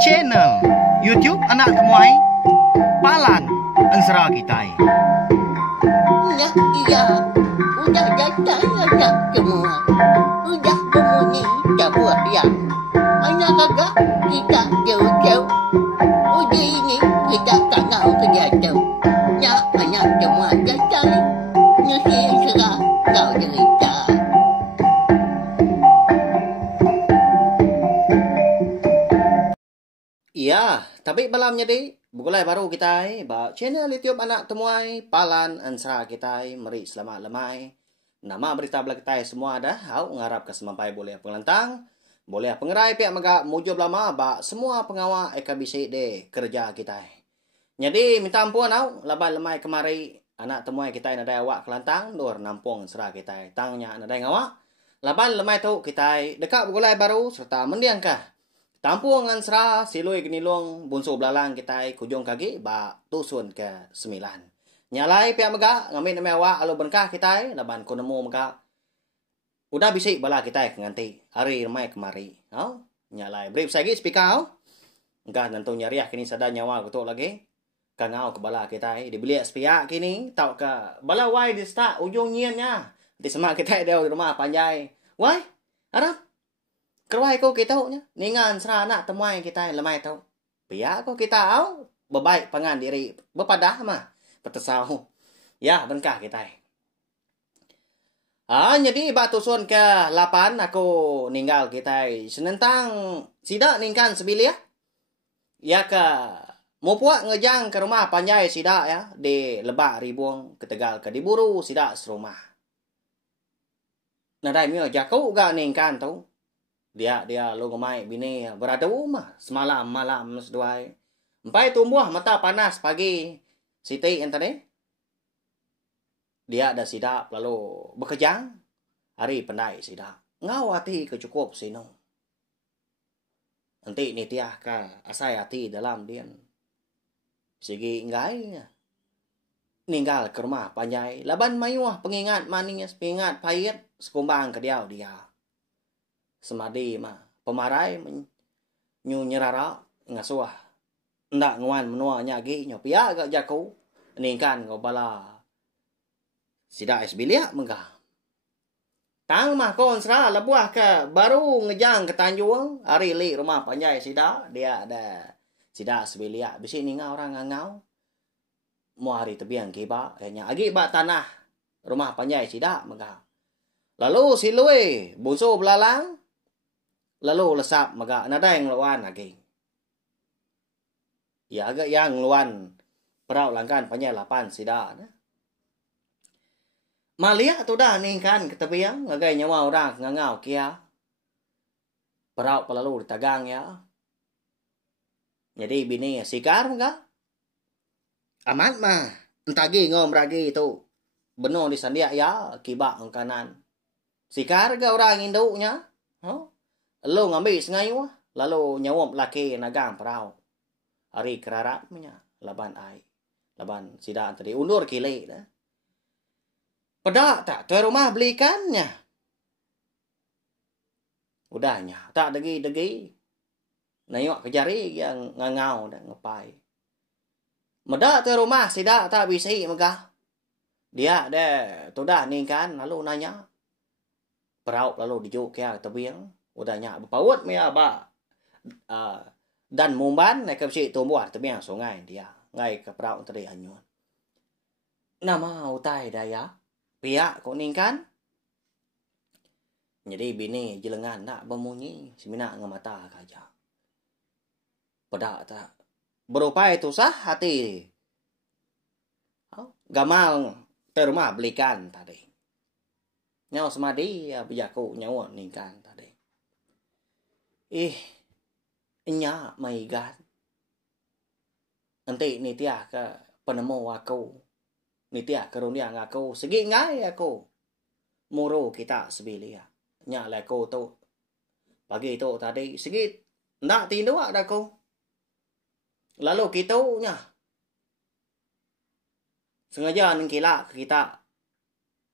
channel YouTube anak temuai Palan Ansara Kitai. Iya, iya, udah datang anak semua. Udah berbunyi sebuah yang hanya kagak kita jauh-jauh. Uji ini kita kagak kejatuh. Ya, anak semua datang. Nyusi serah kau cerita. Iya, tapi malam jadi bukulai baru kita channel YouTube anak temuai Palan Ansara kita meri selamat lemai. Nama berita belak kita semua dah. Hau ngarap ke semampai boleh pengelantang, boleh pengerai pihak megak mujub lama semua pengawal EKBC de kerja kita. Jadi minta ampun hau laban lemai kemari anak temuai kita ada awak kelantang dor nampung Ansara kita. Tangnya ada ngawak. Laban lemai tu kita dekat bukulai baru serta mendiangkah. Tampung Ansara silui genilong bunso belalang kita kujung kaki tusun ke 9. Nyalai pihak mega ngamin mewa alu berkah kita laban ko nemu mega. Udah bisik bala kita nganti hari ramai kemari. Nyalai brief sagi speaker. Enggak tentu nyariah kini sada nyawa kutuk lagi. Kangau ke bala kita dibeli spiak kini tau ke bala wai di sta ujung nyiannya. Di semak kita di rumah panjai. Wai, arap kerwai ko kita nya ningan serana temuai kita lemai tau pia ko kita au bebaik pangan diri bepadah mah petesau ya benkah kita jadi batu sun ke 8 aku ninggal kita senentang sida ningkan sebilia ya ke mau puak ngejang ke rumah panjai sida ya di Lebak Ribuang ke Tegal ke diburu sida serumah nadai mio jakau ga ningkan tau dia lo ngomai bini berada rumah semalam malam seduai empai tumbuh mata panas pagi siti entane dia ada sidap lalu bekejang hari pendai sidap ngawati kecukup sino nanti nitiah ka asai hati dalam dian sigi ngai ninggal ke rumah panjai laban mayuah pengingat manis pengingat pahit sekumbang ke dia semadi mah pemarai nyerara ngasuah ndak nguan menua nyagi nyopia gak jaku ningkan go bala sida esbilia mengka tang mah kon sra lebuah ke baru ngejang ke Tanjung hari li rumah panjai sida dia ada sida esbilia bisi ninga orang ngangau mau hari tebiang kiba hanya agi ba tanah rumah panjai sida mengka lalu silui buso belalang lalu lesap maga nadai ngluan lagi. Ya agak yang ngluan perau langkan panjai 8 sida. Malia tu dah ningkan ke tepiang ngagai nyawa orang ngangau kia. Perau pelalu ditagang ya. Jadi bini sikar enggak? Amat mah. Entagi ngom ragi itu. Benar di sandia ya kibak ng kanan. Sikar ga orang induknya? Lo ngambil sengayu lalu nyawam laki nagang perau hari kerarat punya laban ai laban sida tadi undur kile dah pedak tak tu rumah belikannya udahnya tak degi nayok kejari yang ngangau dah ngepai medak tu rumah sida tak bisa megah dia deh tu dah ningkan lalu nanya perau lalu dijuk kia tebiang udahnya berpaut mea dan mumban naik ke si tumbuh tapi yang sungai dia ngai ke perau tadi anyun nama utai daya pihak kau ningkan jadi bini jelengan nak bemunyi semina ngemata kaja pedak tak berupaya tu sah hati gamal ke rumah belikan tadi nyawa semadi ya bijaku nyawa ningkan tadi nya maigat nanti nitiah ke penemu aku nitiah kerunia aku segi ngai aku muru kita sebilia nya leko tu pagi tu tadi segi ndak tindu ada aku lalu kita nya sengaja nengkila kita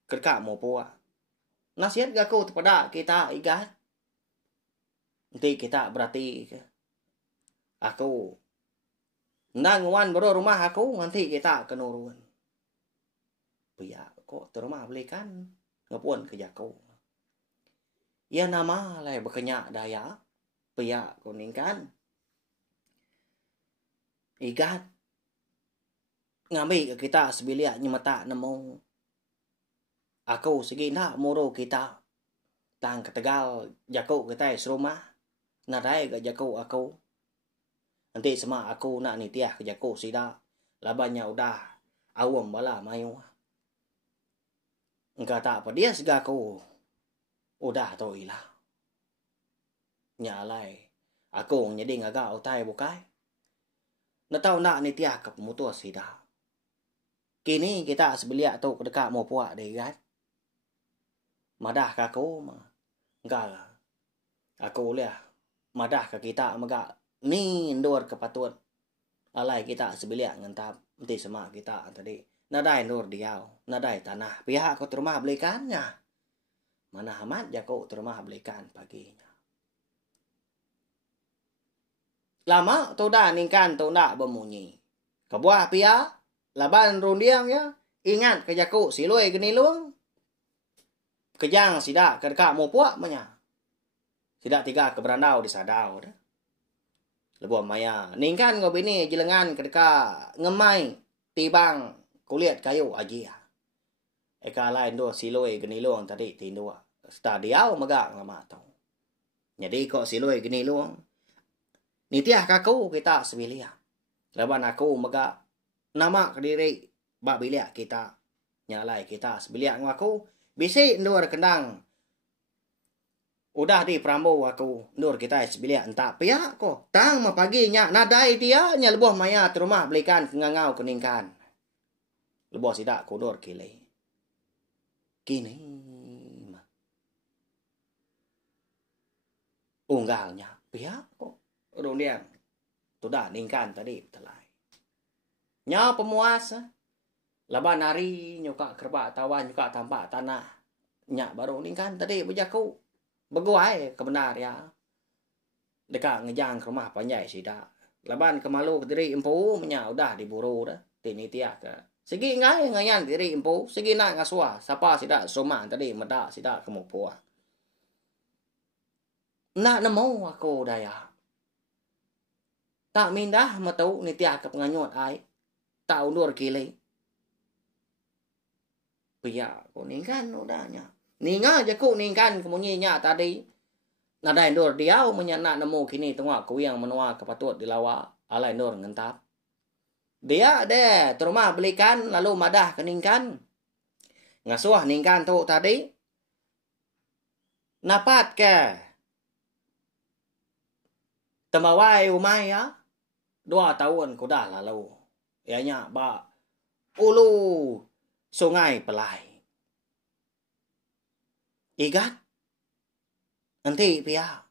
kerka mau puak nasihat gaku kepada kita igat nanti kita berarti Aku nanguan baru rumah aku nanti kita kenurun. Pia kok terumah belikan ngepun ke jaku. Ya nama lai berkenyak daya. Pia kuningkan. Igat ngambil ke kita sebilik nyemata nemu. Aku segi nak muru kita. Tang ketegal jaku kita serumah. Nadai ke jaku aku. Nanti sama aku nak nitiah ke jaku sida. Labanya udah awam bala mayu. Engkau tak apa dia segaku. Udah tau ilah. Nyalai. Aku jadi ngagak utai bukai. Natau nak nitiah ke pemutus sida. Kini kita sebelia tu dekat mau puak deh kan. Madah kaku mah. Enggak lah. Aku lihat. Madah ke kita magak. Ni ndur kepatut. Alai kita sebelia ngentap. Nanti sama kita tadi. Nadai nur diau. Nadai tanah. Pihak aku terumah belikannya. Mana amat jaku terumah belikan paginya. Lama tu dah ningkan tu nak bemunyi. Kebuah pihak. Laban rundiang ya. Ingat ke jaku silui geni luang. Kejang sidak ke dekat mau puak manya. Sidak tiga ke berandau di sadau dah. Lebuh maya. Ningkan ngau bini jelengan ke dekat ngemai. Tibang kulit kayu aji. Eka lain dua silui geni luang tadi tindua. Stadiau megak lama tau. Jadi kok silui geni luang. Nitiah kaku kita sebilia. Laban aku megak. Nama ke diri bak bilik kita. Nyalai kita sebilia ngaku. Bisik ndur kendang. Udah di perambu aku. Ndur kita sebilia entah pihak ko. Tang ma paginya. Nadai dia. Nya lebuh maya terumah belikan kengangau keningkan. Lebuh sidak kudur kilai. Kini. Unggalnya. Pihak ko. Rundiang. Tudah ningkan tadi. Telai. Nya pemuas. Laban hari nyuka kerbak tawan nyuka tampak tanah. Nya baru ningkan tadi berjaku. Beguai kebenar ya. Dekat ngejang ke rumah panjai sida. Laban kemalu ke diri empu. Nya udah diburu dah. Tini tiak ke. Segi ngai ngayan diri empu. Segi nak ngasua. Siapa sida sumah tadi medak sida kemupua. Nak nemu aku daya. Tak mindah matau ni tiak ke penganyut ai. Tak undur kilai. Pia ko ningkan udahnya. Ninga je ku ningkan kemunyinya tadi. Nadai ndur diau menyanak nemu kini tengok ku yang menua kepatut dilawa. Alai ndur ngentap. Dia deh terumah belikan lalu madah keningkan. Ngasuh ningkan tu tadi. Napat ke. Temawai umai ya. 2 tahun ku dah lalu. Ianya ba ulu sungai pelai. Igat. Nanti pihak.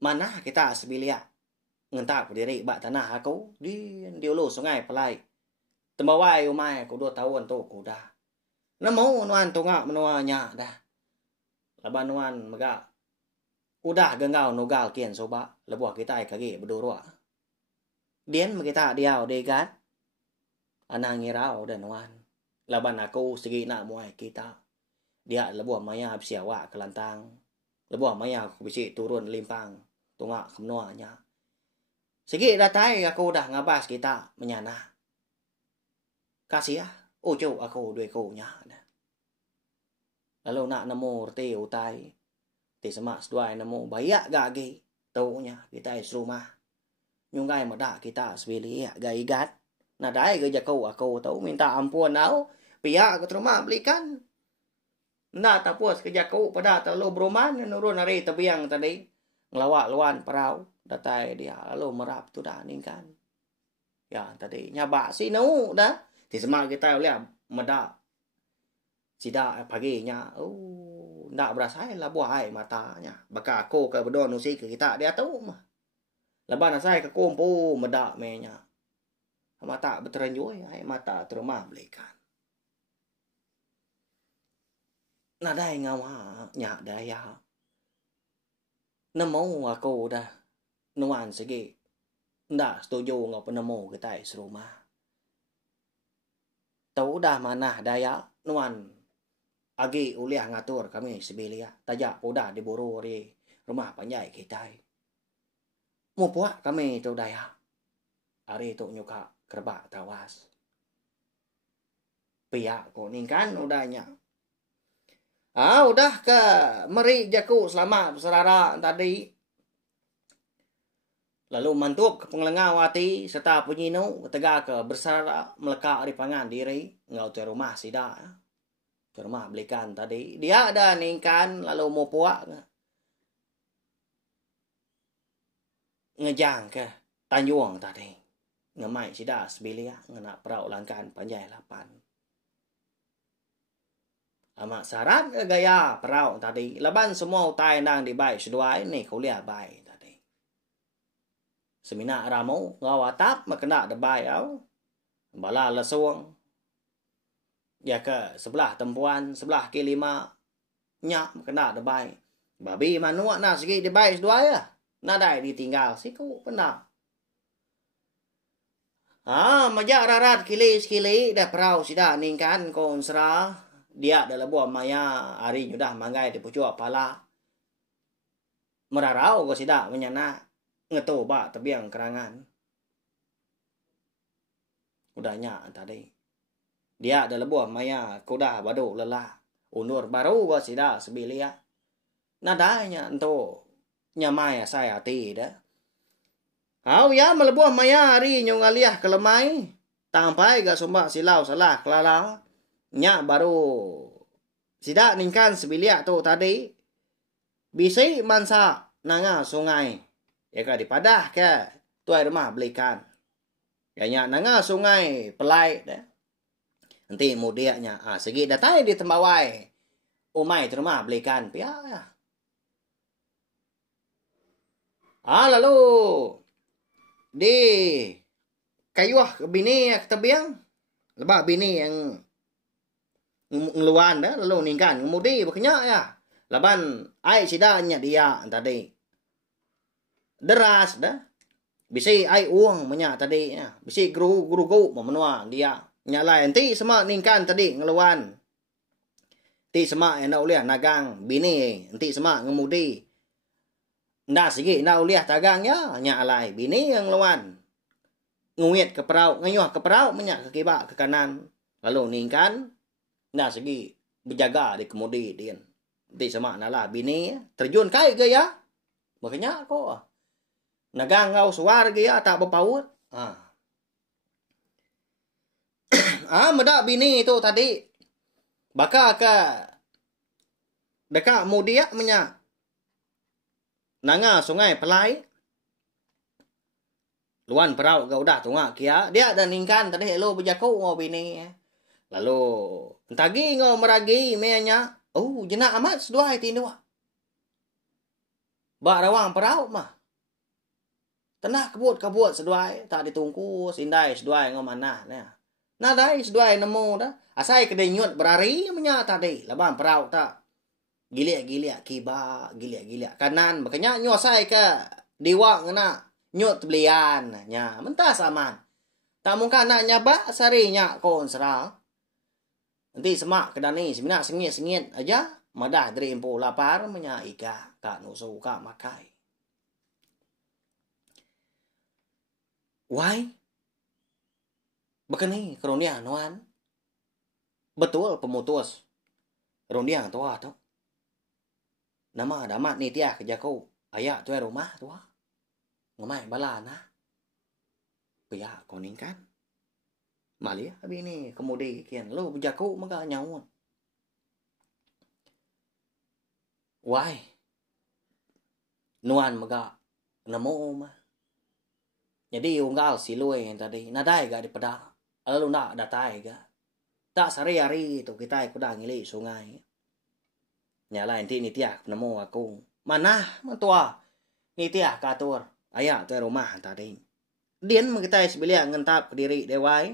Mana kita sebilia. Ngentap diri bak tanah aku. Di ulu sungai pelai. Tembawai umai aku 2 tahun tu ku dah. Nemu nuan tungak menuanya dah. Laban nuan megak. Udah gengau nugal kian soba. Lebuah kita kaki berdurua. Dian kita diau degat. Anang ngirau dan nuan. Laban aku segi nak muai kita. Dia lebuah maya habis awak kelantang. Lebuah maya aku bisa turun limpang. Tungak kemenuanya. Segi datai aku dah ngabas kita menyana. Kasih ya. Ucu aku duit ku nya. Lalu nak nemu reti utai. Ti semak seduai nemu bayak gagi. Taunya kita serumah. Nyungai medak kita sebili gaigat. Nadai ke jaku aku tahu minta ampun tau. Pihak ke rumah belikan. Nak tapus ke jaku pada terlalu beruman. Nurun hari tebiang tadi. Ngelawak luan perau. Datai dia lalu merap tu dah ningkan. Ya tadi nyabak si nu dah. Ti semak kita lihat medak. Sidak paginya. Oh, ndak berasa lah buah matanya. Baka aku ke bedon usi ke kita dia tahu mah. Laban saya ke kumpu medak menya. Mata berterenjui ai mata terumah belikan. Nadai ngawa nya daya. Nemu aku dah nuan segi ndak setuju ngau penemu kita serumah. Tahu dah mana daya nuan agi uliah ngatur kami sebelia tajak udah diburu di rumah panjai kita. Mau puak kami tu daya. Hari tu nyuka kerbak tawas. Pihak kau ni kan udahnya. Udah ke meri jaku selamat berserara tadi. Lalu mantup ke pengelengawati serta penyinu tegak ke bersara melekak di pangan diri ngau tu rumah sida. Ke rumah belikan tadi. Dia ada ningkan lalu mau puak ngejang ke Tanjung tadi. Ngemai sida sebelia ngena perau langkan panjai lapan. Amak syarat gaya perau tadi. Laban semua utai nang di baik seduai ni kau lihat baik. Semina ramu ngawatap makena debai au bala lesuang ya ke sebelah tempuan sebelah ke-5 nyak makena debai babi manuak na segi debai sedua ya nadai ditinggal siku pena majak rarat kili dah perau sida ningkan kon sera dia dah lebuah maya hari nyudah manggai di pucuk pala merarau go sida menyana ngeto ba tebiang kerangan. Udahnya tadi. Dia ada lebuah maya kuda badu lelah. Undur baru gua sida sebilia. Nadanya ento nyamai saya tidak. Ya melebuah maya hari nyung aliah kelemai. Tampai gak sumbak silau salah kelala. Nya baru sida ningkan sebilia tu tadi. Bisi mansa nanga sungai. Ya ka dipadah ke tuai rumah belikan. Kayaknya nanga sungai pelai dah. Nanti mudiaknya segi datai di tembawai. Umai tu rumah belikan pia ya. Lalu di kayuah bini ke tebiang. Lebah bini yang ngeluan dah lalu ningkan ngemudi berkenyak ya. Laban ai sidanya dia tadi. Deras dah. Bisi ai uang menya tadi ya. Bisi guru memenua dia. Nyalai enti semak ningkan tadi ngeluan. Ti semak yang nak uliah nagang bini. Enti semak ngemudi. Nda sigi nda uliah tagang ya. Nyalai bini yang ngeluan. Nguit ke perau. Ngayuh ke perau menyak ke kibak ke kanan. Lalu ningkan. Nda segi berjaga di kemudi dia. Enti semak nalah bini terjun kai ke ya. Makanya kok. Nagang ngau suar gaya tak berpaut. Medak bini itu tadi. Baka ke dekat mudiak menyak. Nanga sungai pelai. Luan perau ke udah tungak kia. Dia dan ningkan tadi lo berjaku ngau bini. Lalu entagi ngau meragi meanya. Jenak amat seduai tindu. Bak rawang perau mah. Tenah kebut seduai. Tak ditungku sindai seduai ngau mana. Nadai seduai nemu dah. Asai kedai nyut berari menyak tadi. Labang perau tak. Giliak kiba. Giliak kanan. Makanya nyut asai ke diwak ngena. Nyut belian. Nya mentas aman. Tak mungkin nak nyabak sari nyak kon serang. Nanti semak kedani. Seminyak sengit aja. Madah dari empu lapar menyak ika. Kak nusu kak makai. Why? Begini keronian nuan. Betul pemutus. Keronian tua tu. Nama damat ni tiah kejaku. Ayak tu rumah tua. Ngemai balana. Pia koning kan. Malia abi ni kemudi kian lu bejaku maka nyawun. Why? Nuan maka nemu mah. Jadi unggal silui yang tadi. Nadai gak di pedak. Lalu nak datai gak. Tak sehari-hari tu kita kuda ngili sungai. Nyala inti ni tiak nemu aku. Mana mentua. Ni tiak katur. Ayak tu rumah tadi. Dian kita sebelia ngentap ke diri dewai.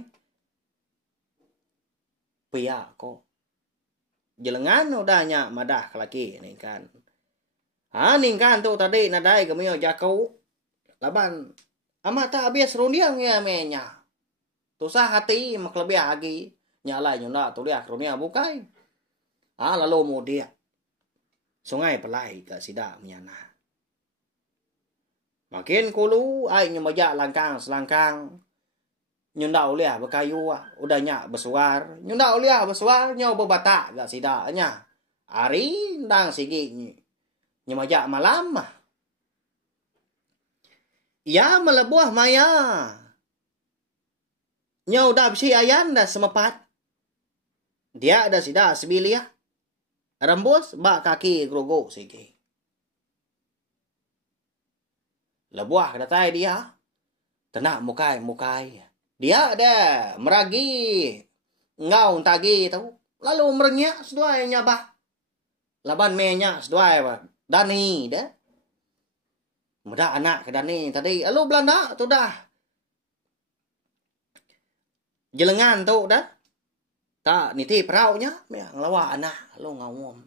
Pia ko. Jelengan udahnya madah kelaki ni kan. Ni kan tu tadi nadai kemiyo jaku. Laban Ama tak habis runiang ya menya. Tusah hati mak lebih lagi. Nyala nyunda tu dia runia bukai. Lalu mau dia. Sungai pelai ke sida menyana. Makin kulu ai nyemaja langkang selangkang. Nyunda uliah berkayu udah nyak bersuar. Nyunda uliah bersuar nyau berbata ke sida nya. Ari ndang sigi nyemaja malam mah. Ya melebuah maya. Nyau dah bisi ayan dah semepat. Dia ada sida sebilia. Rembus bak kaki grogo sigi. Lebuah datai dia. Tenak mukai. Dia ada meragi. Ngau tagi tahu. Lalu merengnya seduai nyabah. Laban menya seduai Dani dah. Muda anak ke Dani tadi. Lalu Belanda tu dah. Jelengan tu dah. Tak niti peraunya. Ngelawa anak. Lalu ngawom.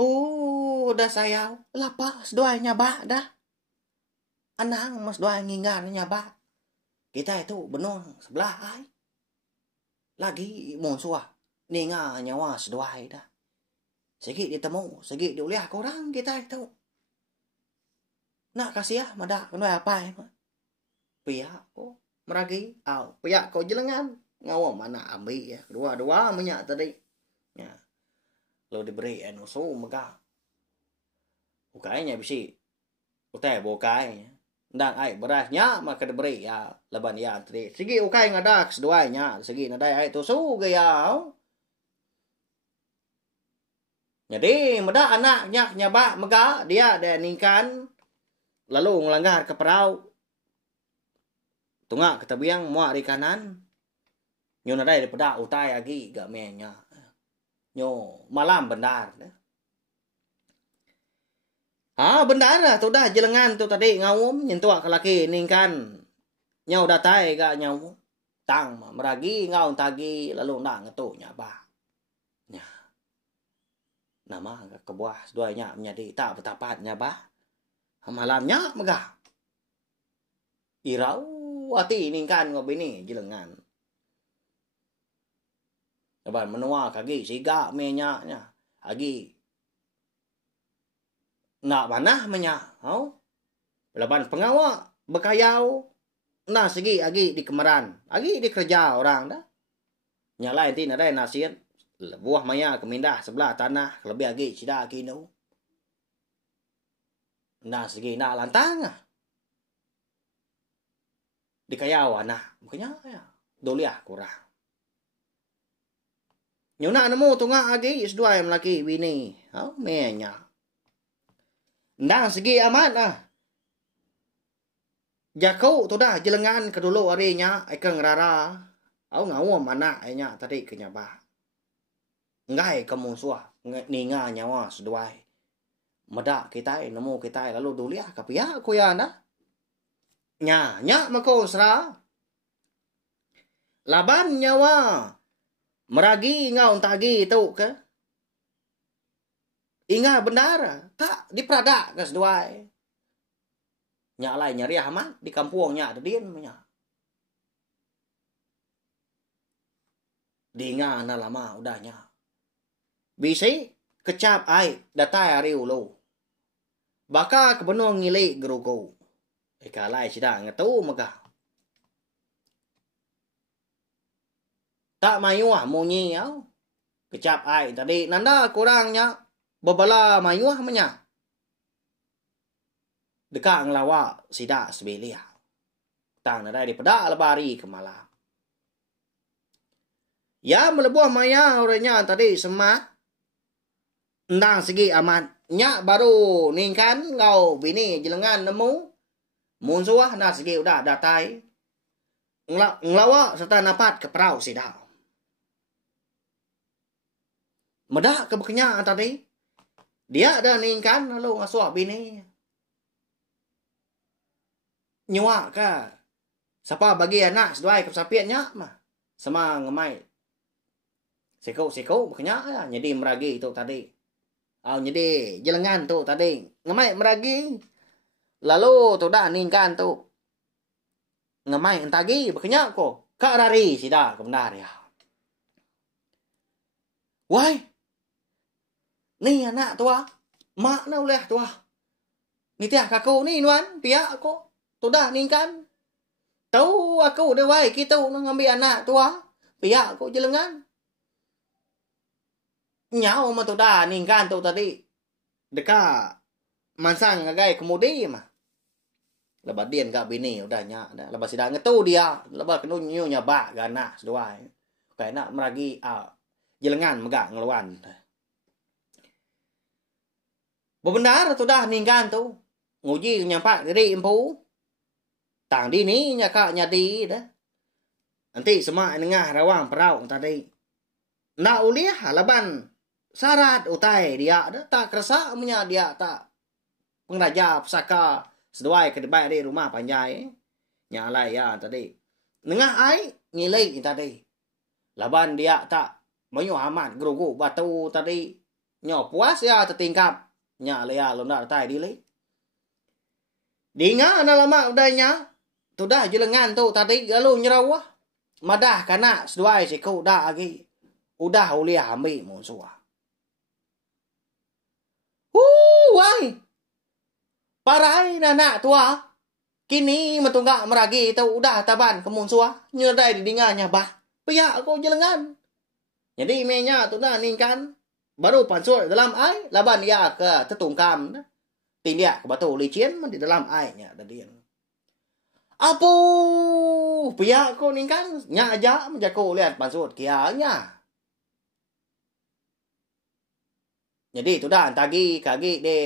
Oh, dah sayang. Lapa seduai nyabak dah. Anang mas doai ngingan nyabak. Kita itu benon sebelah ai. Lagi monsuah. Ninga nyawa seduai dah. Segi ditemu. Segi diuliah korang kita itu. Nak kasih ya, madak kenapa apa ya? Pihak ko meragi, pihak ko jelengan ngawam mana ambil ya, dua menyak tadi. Ya, lo diberi enusu maka, ukainya bisi, utai bokai, ndang ai berasnya maka diberi ya leban ya tadi. Segi ukai ngadak seduanya, segi nadai ai tu su gaya. Jadi meda anaknya nyabak mega dia ada ningkan. Lalu ngelanggar ke perahu. Tunggak kata biang muak di kanan. Nyo nadai daripada utai lagi gak menya. Nyo malam bendar. Bendar lah tu dah jelengan tu tadi ngawum. Nyentuak ke laki ningkan. Nyo datai gak nyawu. Tang meragi ngau tagi lalu nak ngetuk nyabah. Nya. Nama ke buah seduanya menjadi tak bertapat nyabah. Malamnya megah. Irau hati ini kan ngopi ni jelengan. Lepas menua kaki siga menyaknya. Agi. Nak panah menyak. Lepas pengawak berkayau. Nah segi agi di kemeran. Agi di kerja orang dah. Nyalai tin ada nasir. Buah maya kemindah sebelah tanah. Lebih agi sida kinu. Nah segi nak lantang dikayau anak makanya ya doliah kurang nyuna nemu tunga agi isdua yang laki bini menya ndang segi aman jakau tu dah jelengan kedulu arinya ikeng rara ngawam anak nya tadi kenyabah ngai kemusuah ninga nyawa seduai Meda kita nemu kita lalu duliah kapia kuyana. Nya mako sra. Laban nyawa. Meragi ngau tagi tu ke. Inga benar tak diprada ke seduai. Nya lai nyari aman di kampungnya ada din nya. Dinga na lama udahnya. Bisi kecap ai datai ari ulo. Baka kebenong ngili gerugo. Ikalai sida ngetu megah. Tak mayuah munyi au. Kecap ai tadi nanda kurangnya bebala mayuah menya. Dekat ngelawa sida sebelia. Tang nada di peda lebari ke malam. Ya melebuah maya orangnya tadi semak. Ndang segi aman. Nyak baru ningkan ngau bini jelengan nemu. Munsuah na segi udah datai. Ngelawa serta napat ke perahu sidau. Medak ke bekenya tadi. Dia ada ningkan lalu ngasuak bini. Nyuak ke. Siapa bagi anak seduai ke sapiatnya mah. Sama ngemai. Siko bekenya jadi meragi itu tadi. Jadi jelengan tu tadi ngemai meragi Lalu tu dah ningkan tu. Ngamai entagi berkenyak ko. Kak rari sida kebenar ya. Wai. Ni anak tua. Mak na uleh tua. Ni tiah kaku ni nuan. Pihak ko. Tu dah ningkan. Tahu aku dah wai kita nak ngambil anak tua. Pihak ko jelengan. Nyau ma tu dah ningkan tu tadi. Dekat. Mansang ngagai kemudi mah. Lepas dia kak bini udah nyak dah. Lepas sidang ngetu dia. Lepas kena nyonya bak ganak seduai. Kayak nak meragi jelengan megak ngeluan. Bebenar tu dah ningkan tu. Nguji nyampak diri empu. Tang di ni nyakak nyadi dah. Nanti semak nengah rawang perau tadi. Nak uliah laban syarat utai dia dah. Tak kerasa punya dia tak. Pengraja pusaka seduai ke debat di rumah panjai. Nyalai ya tadi. Nengah ai ngilai tadi. Laban dia tak mayu amat gerugu batu tadi. Nyo puas ya tertingkap. Nyalai ya londak tai di lai. Dinga na lama udahnya. Tu dah jelengan tu tadi lalu nyerawah. Madah kana seduai siku dah lagi. Udah uliah ambil musuh. Wai. Parai anak tua. Kini metunggak meragi tu udah taban ke musuh. Nyerdai di dinganya bah. Pihak aku jelengan. Jadi menya tu dah ningkan. Baru pansur dalam ai. Laban dia ke tetungkam. Tindak ke batu licin di dalam airnya tadi. Apu pihak ko ningkan nya aja menjaku lihat pansut kianya. Jadi tu dah tagi kagi de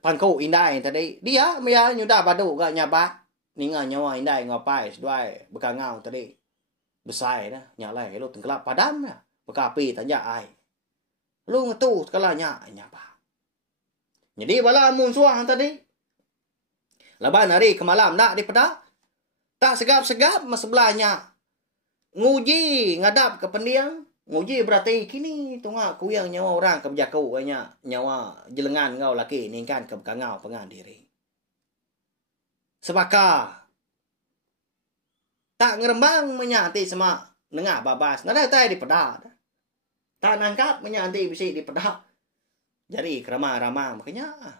pangku indai tadi dia maya nyudah badu ga nyaba ninga nyawa indai ngapai seduai bekangau tadi besai dah nyalai lu tenggelap padam ya bekapi tanya ai lu ngetu sekalanya nyaba. Jadi bala mun suah tadi laban hari ke malam nak di pedak. Tak segap-segap sebelahnya. Nguji ngadap ke pendiang. Nguji berarti kini tungak kuyang nyawa orang ke berjaku. Nyawa jelengan ngau laki ningkan ke bekangau pengan diri. Sebaka. Tak ngerembang menyati semak. Nengah babas. Nada tay di pedak. Tak nangkap menyati bisi di pedak. Jadi keramah-ramah makanya.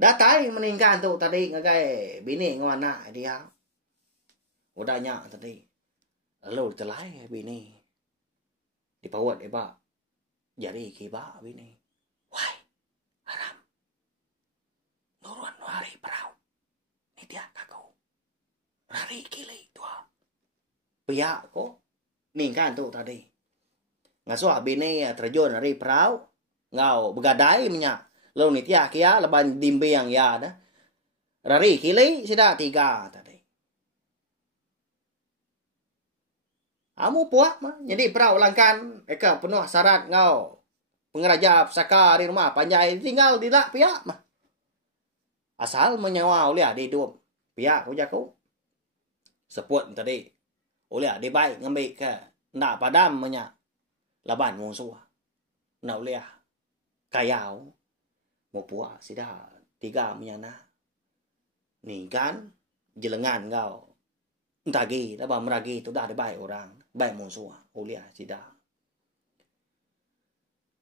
Datai meningkan tu tadi ngagai bini ngau anak dia. Udahnya tadi. Lalu telai bini. Dipawat eba. Jadi kiba bini. Wai. Haram. Nuruan hari perau. Ni dia kaku. Rari kili tua. Pihak ko. Ningkan tu tadi. Ngasuh bini terjun hari perau. Ngau begadai minyak. Lalu ni tiah kia leban dimbe yang ya dah. Rari kili sida 3 tadi. Amu puak mah. Jadi perau langkan eka penuh syarat ngau. Pengeraja pusaka di rumah panjai tinggal di lak pihak mah. Asal menyawa uliah di hidup pihak ujaku. Seput tadi. Uliah di baik ngambil ke nak padam menyak. Laban musuh. Nak uliah kayau. Mau puak sida 3 menyana. Ni kan jelengan kau. Entagi dah meragi tu dah baik orang. Baik musuh uliah sida.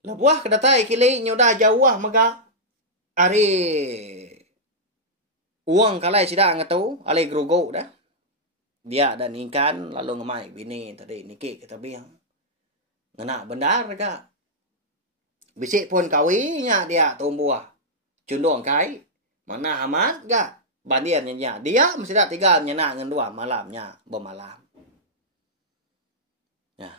Lebuah kedatai kili nyoda jauh maka ari uang kalai sida ngatu ali grugo dah. Dia dan ikan lalu ngemai bini tadi niki kita biang. Ngena benar ka. Bisik pun kawinya dia tumbuh. Cundong kai. Mana amat gak. Bandirnya dia mesti dah 3 nyana ngan 2 malamnya bermalam. Ya.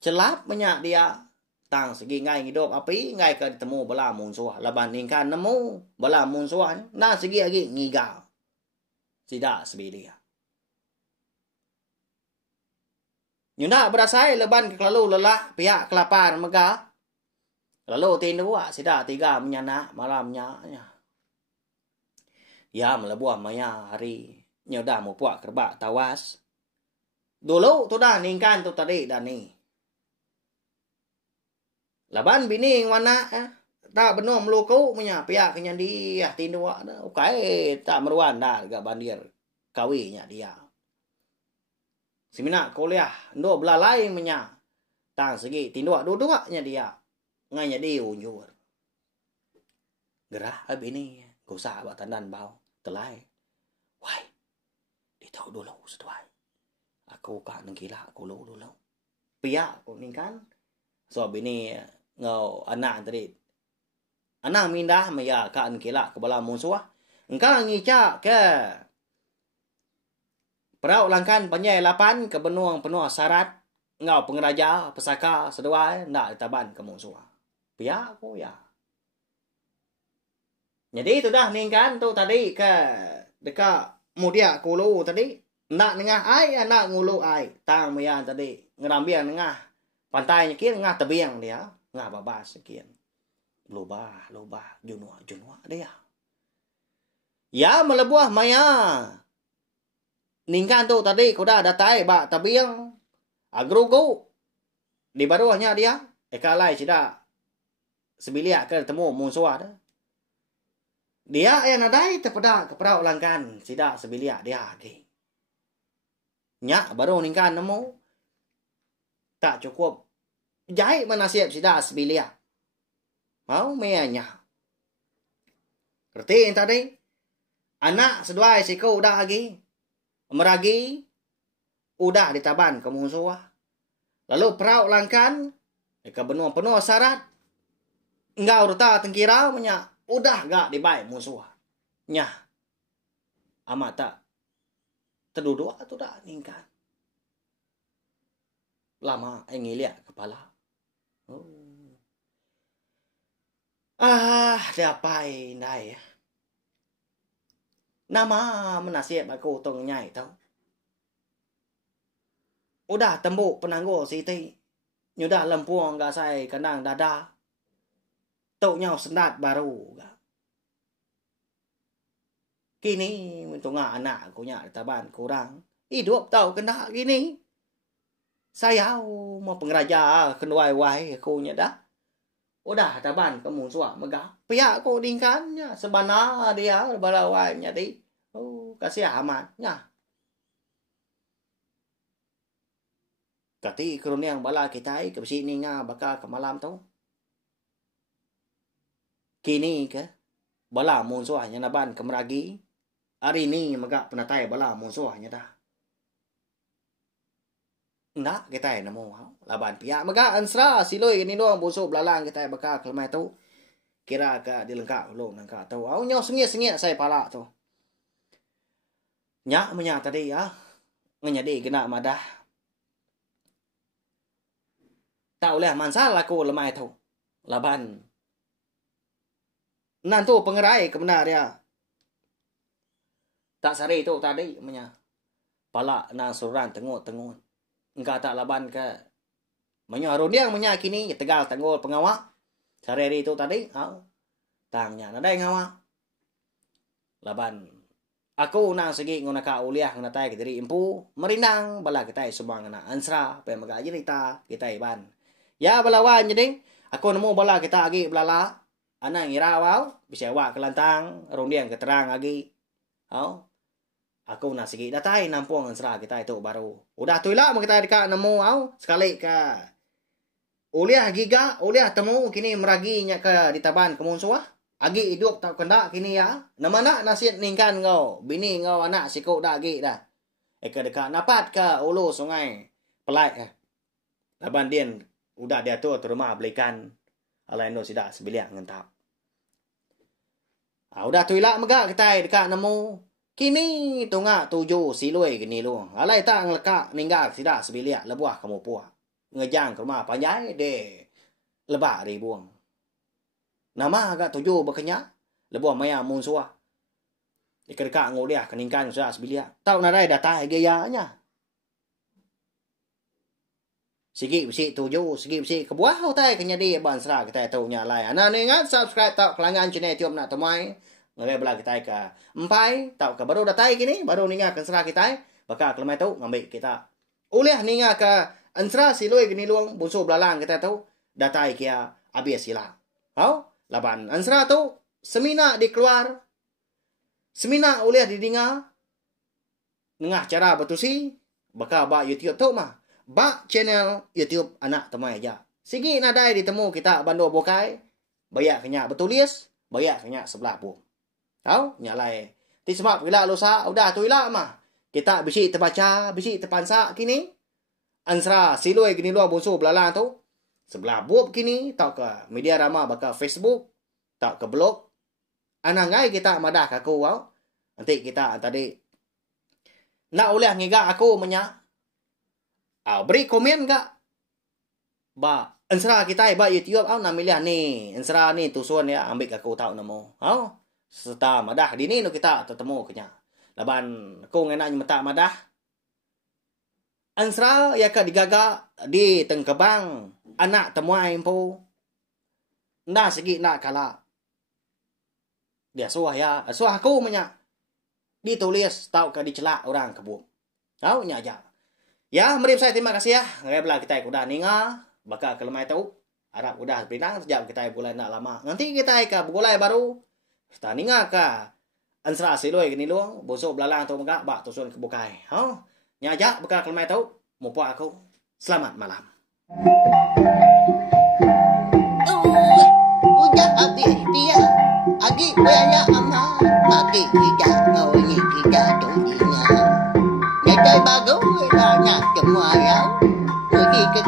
Celap menyak dia. Tang segi ngai hidup api. Ngai ke ditemu bala musuh. Laban ingkan nemu bala musuh. Nah segi lagi ngigau. Tidak sebelia. Nyuna berasai leban kelalu lelah pihak kelapan megah. Lalu tindua sida 3 menyana malamnya. Ya melebuah maya hari. Nyoda mau puak kerbak tawas. Dulu tu dah ningkan tu tadi dah ni. Laban bini wana tak benar melukau punya pihak kenya dia tindua dah. Okay, tak meruan dah gak bandir kawinya dia. Simina kuliah ndo belalai menya. Tang segi tindua dua-duanya dia. Nganya dia unjur. Gerah ab ini gosa ba tandan bau telai. Wai. Ditau dulu setuai. Aku kak nengkila aku dulu. Pihak ko ningkan. So bini ngau anak tadi. Anak mindah maya ka nengkila ke bala musuh. Engkau ngicak ke perau langkan panjai 8 ke benuang penuh syarat ngau pengeraja pesaka seduai ndak ditaban ke musuh. Pihak ko ya. Jadi itu dah ningkan tu tadi ke dekat mudia kulu tadi nak nengah ai anak ngulu ai tang maya tadi ngerambiang nengah pantainya kira ngah tebiang dia ngah babas sekian loba junua dia ya melebuah maya ningkan tu tadi kuda datai ba tebiang agrugu di baruahnya dia ekalai sida sebilia ke temu musuh ada dia yang nadai terpedak ke perau langkan sida sebilia dia lagi nya baru ningkan nemu tak cukup jahit menasib sida sebilia mau meanya kerti tadi anak seduai siku udah lagi meragi udah ditaban ke musuh lalu perau langkan ke benua penuh syarat enggak urta tengkira punya udah gak dibaik musuh. Nyah. Amat tak. Terduduk atau tak ningkan. Lama ngiliak kepala. Oh. Dapai nai. Nama menasib aku tong nyai tau. Udah tembuk penangguh siti. Nyudah lempuang gak say kandang dada. Tau nhau sendat baru. Kini tengah anak aku nya taban kurang. Hidup tau kena gini. Saya mau pengeraja kenuai-wai aku nya dah. Udah taban ke musuh megah. Pihak aku dingkannya sebana dia balawai nya di. Oh, kasih amat nya. Kati keruniang bala kita ke sini nga baka ke malam tau. Kini ke bala musuhnya naban kemeragi hari ini magak penatai bala musuhnya dah ndak kita namo laban pihak maga ansra siloy ni doang busuk belalang kita baka kelmai tu kira ka dilengkap lo nangka tu au nyo sengit saya pala tu nya menya tadi ya nganyadi kena madah tak oleh mansal aku lemai tu laban nantu pengerai kebenar ya. Tak sari tu tadi menya. Pala na suran tengut. Engkau tak laban ke. Menya rundiang menya kini tegal tenggul pengawak. Sari itu tadi. Tangnya nadai ngawak. Laban. Aku nang segi ngunaka uliah ngunatai ke diri impu. Merindang bala kita semua ngana ansra. Pemaga cerita kita iban. Ya balawan jadi. Aku nemu bala kita lagi belala. Anang irawau bisa wak kelantang rundiang keterang lagi. Aku nak segi datai nampung ansra kita itu baru. Udah tuila mau kita dekat nemu sekali ke uliah giga, uliah temu kini meraginya ke ditaban ke musuh. Agi hidup tak kendak kini ya. Nama nak nasihat ningkan kau, bini kau anak sikau dah agi dah. Ke dekat napat ke ulu sungai pelai ke. Laban dia udah diatur tu rumah belikan alain do sidak sebiliak ngentap. Udah tuila megak kita dekat nemu. Kini tunga 7 siloi gini lu. Alai tak ngelekak ninggal sidak sebiliak lebuah kamu puak. Ngejang ke rumah panjai de lebak ribuang. Nama agak 7 berkenyak lebuah maya musuh. Dekat nguliah keningkan sidak sebiliak. Tau narai datai gayanya. Sigi bisi 7, sigi bisi kebuah utai kenyadi bansra kita tahu nyalai. Ana ingat subscribe tak kelangan channel YouTube nak temai. Ngai bela kita ke empai tak ke baru datai gini, baru ninga ke sera kita. Baka kelemai tahu ngambil kita. Uliah ninga ke ansra siloi gini luang busu belalang kita tahu datai kia abis sila. Laban ansra tu semina dikeluar, semina oleh didengar ngah cara betusi baka ba YouTube tu mah. Ba channel YouTube anak temai aja. Sigi nadai ditemu kita Bandar Bokai, bayak kenyak betulis, bayak kenyak sebelah pun. Tahu? Nyalai. Ti sebab bila lusa udah tu ilah mah. Kita bisi terbaca, bisi terpansa kini. Ansra siloi kini luar bonsu belalang tu. Sebelah bup kini tak ke media ramah baka Facebook, tak ke blog. Anangai kita madah aku wow. Nanti kita tadi nak oleh ngiga aku menyak. Beri komen gak? Ba, ansra kita ba YouTube nak milih ni. Ansra ni tusun ya ambil aku tahu namo. Serta madah di ni kita ketemu kenya. Laban aku ngenak nyemeta madah. Ansra ya ka digaga di Tengkebang anak temuai po. Nda segi nak kala. Dia suah ya, suah aku menyak. Ditulis tahu ka dicelak orang kebun. Tahu nya aja. Ya, mari saya terima kasih ya. Ngai belah kita udah ninga, baka kelemai tahu. Harap udah pinang sejak kita boleh nak lama. Nanti kita ka begulai baru. Sta ninga ka ansra siloi gini luang, bosok belalang tu megak bak tusun ke bukai. Nya aja baka kelemai tahu. Mupo aku. Selamat malam. Udah habis dia. Agi banyak amat. Bagi kita kau ni kita dunia. Nyata bagus banyak semua yang. Pergi ke